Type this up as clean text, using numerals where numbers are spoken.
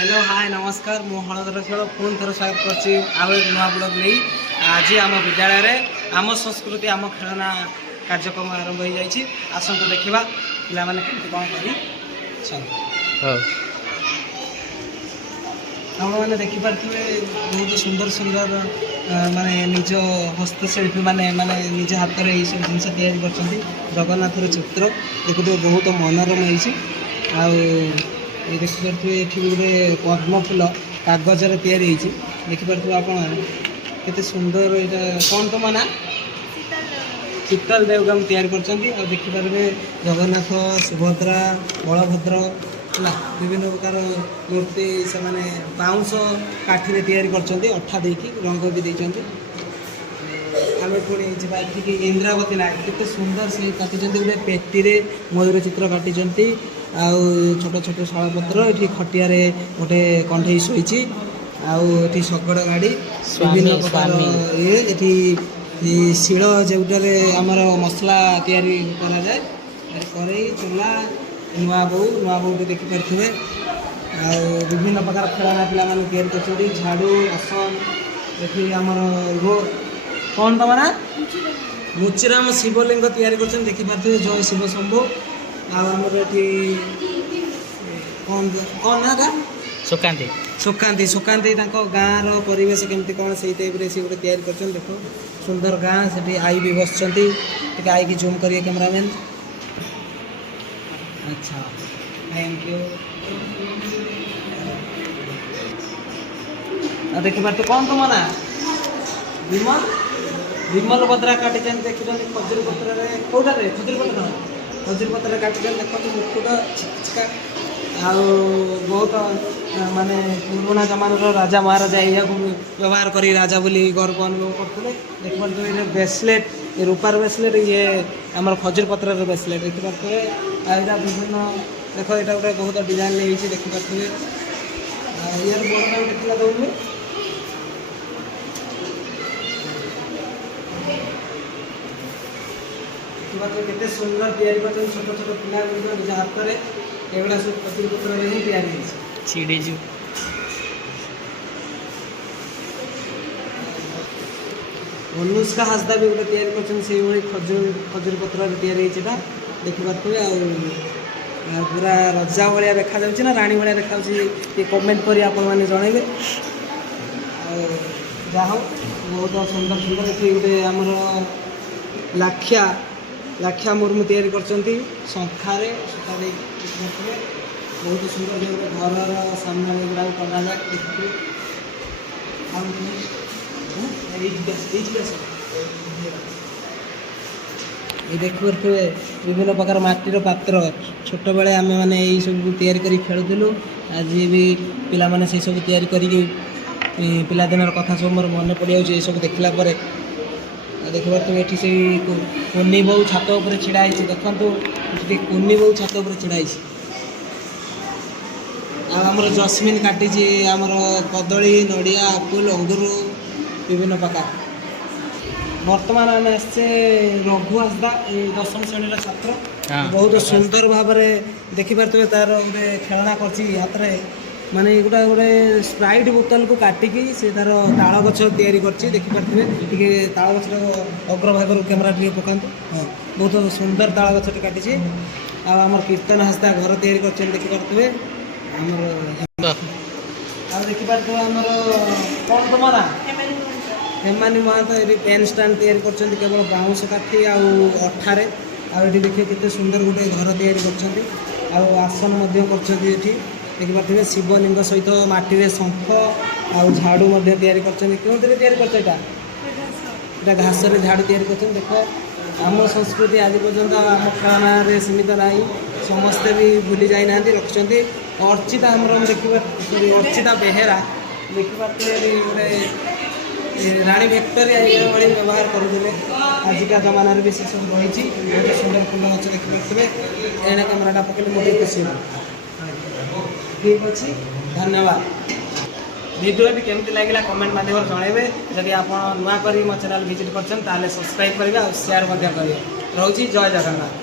Hello hi नमस्कार मु हलधर खेल पुणी थर स्वागत करछि आउ एक नुआ ब्लॉग नहीं। आज आम विद्यालय रे आम संस्कृति आम खेलना कार्यक्रम आरंभ हो जाइए। आसतु देखा पिला माने केमती कौन करी मैंने देखिपे बहुत सुंदर सुंदर माने निज हस्तशिल्पी माने माने निज हाथ में यही सब जिन तैयारी जगन्नाथर चित्र देखते बहुत मनोरम हो देखिपे ये गोटे पद्म फूल कागज देखिपे आप केते सुंदर यहाँ कौन तुम ना शीतल देवगम तैयारी कर देखिपारे जगन्नाथ सुभद्रा बलभद्र है विभिन्न प्रकार मूर्ति से बाउंश काठी तैयारी कर अठा देकी रंग भी देते आम पुणी जी इंद्रावती नायक केते सुंदर से काटी गोटे पेटी मयूर चित्र काटी आउ छोट छोट शालपत्र ये खटिया गोटे कंठे शोची आउ शगड़ गाड़ी विभिन्न प्रकार ये शिल जोटारे आमर मसला तैयारी कराए कड़ई चूल्हा नुआ बोऊ देखिपे विभिन्न प्रकार खेलना पिला तैयारी कर झाड़ू आसन ये आमर कौन तुम ना मुचिराम शिवलिंग तैयारी कर देखिपे जय शिव शंभु आमर कौन ना सुकांती सुकांती सुकांती गाँव परिवेश केमती कौन से टाइप से गोटे तैयारी कर देख सुंदर गाँ से आई भी बस आई की जूम करिए कैमरामैन। अच्छा थैंक यू देखिए तो कौन तुम ना विमल विमल बद्रा काटी देखी खजुरी पत्र कौटे खजुरी पत्र काटी देखते मुकुट चिका आउ बहुत माने पुराना जमानार राजा महाराजा यह व्यवहार करी राजा बोली गर्व अनुभव करते देखिए ये ब्रेसलेट रूपार ब्रेसलेट ये आम खजुरी पत्र ब्रेसलेट देखिपे यहाँ विभिन्न देख यहाँ गोटे बहुत डिजाइन नहीं देखिपे यार बोर्ड देखला दौनी केते सुंदर तैयारी कर छोट छोट पिला निज हाथ में एगुड़ा सब खजुरी पत्र ही तैयारी छिड़ेजु अनुष्का हासदा भी गोटे तैयारी कर खजुरी पत्र तैयारी देखिपे पूरा रजा भाया देखा ना राणी भाया देखा ये कमेंट कर जनइबे जहा बहुत सुंदर सुंदर ये गोटे आमर लाखिया लाखिया मुर्मू तैयारी कर शंखारे बहुत सुंदर जो घर सामने गुड़ा कराए देखिए ये देखिए विभिन्न प्रकार माटीर पात्र छोट बेले आम मैंने यही सब तैयारी कर खेलुलु आज भी पिला माने से सब तैयारी करी पिलादिन कथा सब मोर मन पड़ जाए सब देखला देखिए तो ये से कुनी बो छात उपर छिड़ा देखो ये कुनी बो छात उपर छिड़ा आमर जस्मिन काटी आमर कदली नड़िया आपुल अंगूर विभिन्न प्रकार बर्तमान आम आसचे रघु हासदा दशम श्रेणी छात्र बहुत सुंदर भाव देखिपे तार गोटे खेलना कर माने गोटा गोटे स्प्राइट बोतल को काटिकी से तार ताल गछ तैयारी देखिपे ताल गछ अग्रभाग कैमेरा टे पकातु हाँ बहुत सुंदर ताल गछ काटी आम कीर्तन हासदा घर तैयारी कर देखिपे आम देखिपे आमर कौन तुम ना हेमानी महात ये पेन स्टाण्ड तैयारी कर केवल बाउंश काठी आठारे आठ देखिए कितने सुंदर गोटे घर तैयारी कर आसन कर देखिपे शिवलिंग सहित माटी शंख आउ झाड़ू तैयारी कर घास झाड़ू तैयारी कर देख आम संस्कृति आज पर्यंत आम खेलना सीमित ना समस्ते भी भूली जाना रखिंट अर्चिता आम देखिए अर्चिता बेहेरा देखिपे गोटे राणी भिक्टोरिया भाई व्यवहार करुले आजिका जमाना भी से सब रही बहुत सुंदर फूल गच देखिपे एने कैमेराटा पकड़े मुझे खुशी ठीक अच्छे धन्यवाद। वीडियो भी केमती लगे कमेंट माध्यम जनइबे जदि आप नुआ कर मो चैनल विजिट कर सब्सक्राइब करेंगे और शेयर करेंगे रोची जय जगन्नाथ।